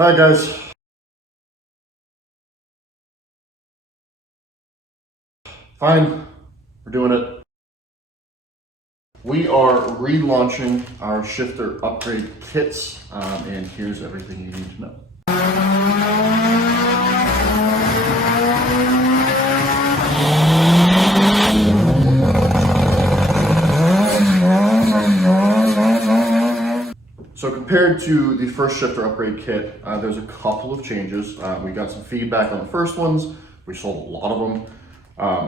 All right, guys. Fine, we're doing it. We are relaunching our shifter upgrade kits, and here's everything you need to know. So compared to the first shifter upgrade kit, there's a couple of changes. We got some feedback on the first ones. We sold a lot of them.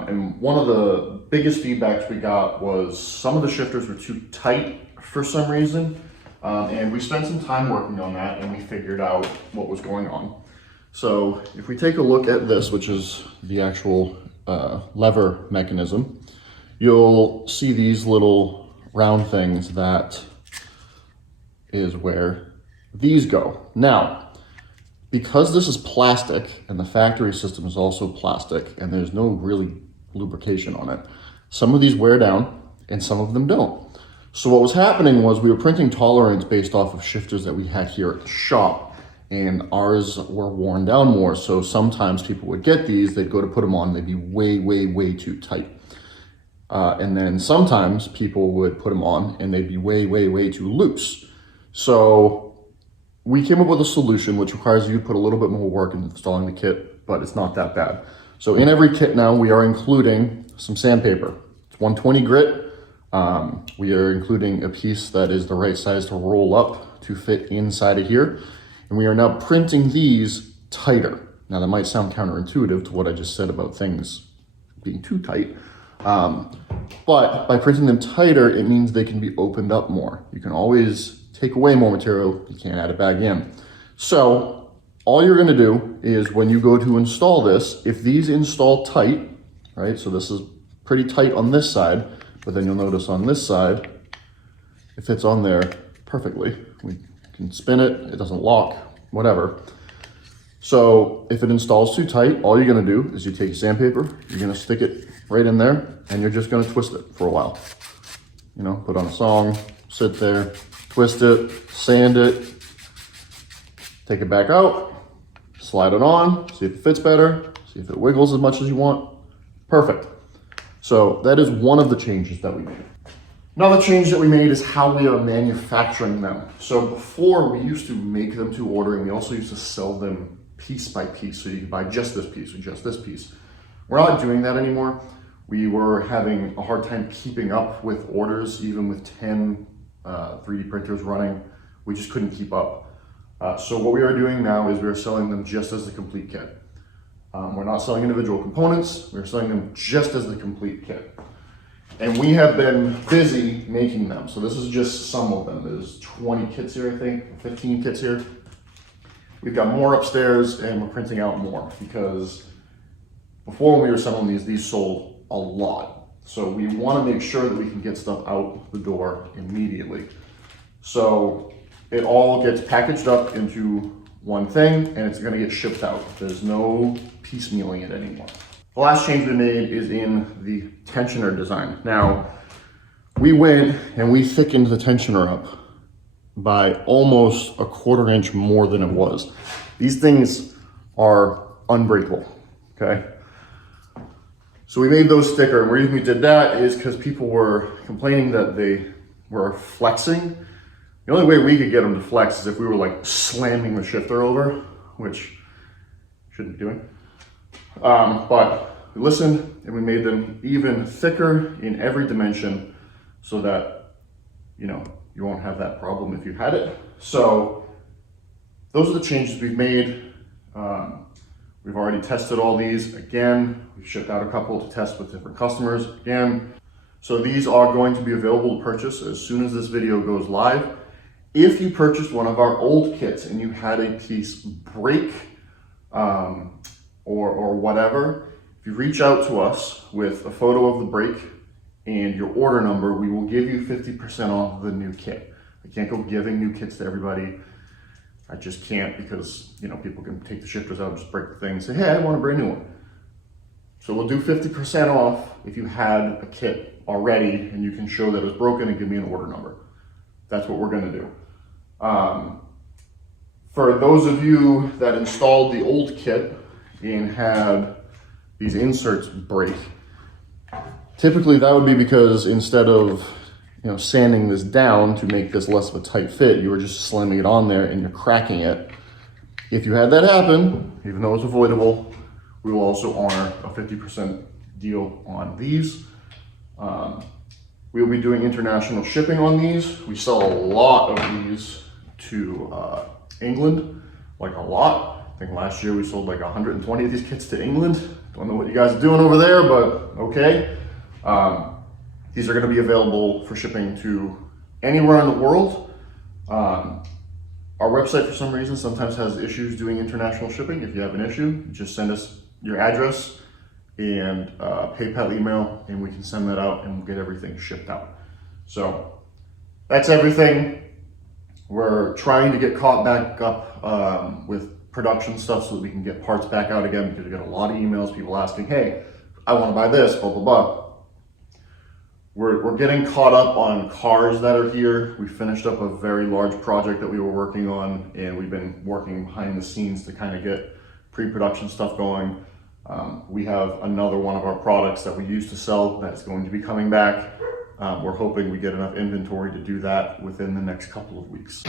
And one of the biggest feedbacks we got was some of the shifters were too tight for some reason. And we spent some time working on that and we figured out what was going on. So if we take a look at this, which is the actual lever mechanism, you'll see these little round things that is where these go. Now, because this is plastic and the factory system is also plastic and there's no really lubrication on it, some of these wear down and some of them don't. So what was happening was we were printing tolerance based off of shifters that we had here at the shop, and ours were worn down more. So sometimes people would get these, they'd go to put them on, they'd be way, way, way too tight. And then sometimes people would put them on and they'd be way, way, way too loose. So we came up with a solution which requires you to put a little bit more work into installing the kit, but it's not that bad. So in every kit now, we are including some sandpaper. It's 120 grit. We are including a piece that is the right size to roll up to fit inside of here. And we are now printing these tighter. Now that might sound counterintuitive to what I just said about things being too tight. But by printing them tighter, it means they can be opened up more. You can always take away more material, you can't add it back in. So all you're gonna do is when you go to install this, if these install tight, right? So this is pretty tight on this side, but then you'll notice on this side, it fits on there perfectly. We can spin it, it doesn't lock, whatever. So if it installs too tight, all you're gonna do is you take your sandpaper, you're gonna stick it right in there, and you're just gonna twist it for a while. You know, put on a song, sit there, twist it, sand it, take it back out, slide it on, see if it fits better, see if it wiggles as much as you want. Perfect. So that is one of the changes that we made. Another change that we made is how we are manufacturing them. So before we used to make them to order, and we also used to sell them piece by piece. So you can buy just this piece or just this piece. We're not doing that anymore. We were having a hard time keeping up with orders, even with 10 3D printers running. We just couldn't keep up. So what we are doing now is we're selling them just as the complete kit. We're not selling individual components, we're selling them just as the complete kit. And we have been busy making them. So this is just some of them. There's 20 kits here, I think, 15 kits here. We've got more upstairs and we're printing out more because before when we were selling these sold a lot. So we want to make sure that we can get stuff out the door immediately. So it all gets packaged up into one thing and it's going to get shipped out. There's no piecemealing it anymore. The last change we made is in the tensioner design. Now, we went and we thickened the tensioner up by almost a 1/4 inch more than it was. These things are unbreakable, okay? So we made those thicker, and the reason we did that is because people were complaining that they were flexing. The only way we could get them to flex is if we were like slamming the shifter over, which shouldn't be doing. But we listened and we made them even thicker in every dimension so that, you know, you won't have that problem if you had it. So those are the changes we've made. We've already tested all these again. We've shipped out a couple to test with different customers again. So these are going to be available to purchase as soon as this video goes live. If you purchased one of our old kits and you had a piece break or whatever, if you reach out to us with a photo of the break and your order number, we will give you 50% off the new kit. I can't go giving new kits to everybody. I just can't because, you know, people can take the shifters out and just break the thing and say, hey, I want a brand new one. So we'll do 50% off if you had a kit already and you can show that it was broken and give me an order number. That's what we're gonna do. For those of you that installed the old kit and had these inserts break, typically that would be because instead of sanding this down to make this less of a tight fit, you were just slamming it on there and you're cracking it. If you had that happen, even though it's avoidable, we will also honor a 50% deal on these. We will be doing international shipping on these. We sell a lot of these to England, like a lot. I think last year we sold like 120 of these kits to England. Don't know what you guys are doing over there, but okay. These are going to be available for shipping to anywhere in the world. Our website, for some reason, sometimes has issues doing international shipping. If you have an issue, just send us your address and PayPal email, and we can send that out and we'll get everything shipped out. So that's everything. We're trying to get caught back up with production stuff so that we can get parts back out again, because we get a lot of emails, people asking, hey, I want to buy this, blah, blah, blah. We're getting caught up on cars that are here. We finished up a very large project that we were working on, and we've been working behind the scenes to kind of get pre-production stuff going. We have another one of our products that we used to sell that's going to be coming back. We're hoping we get enough inventory to do that within the next couple of weeks.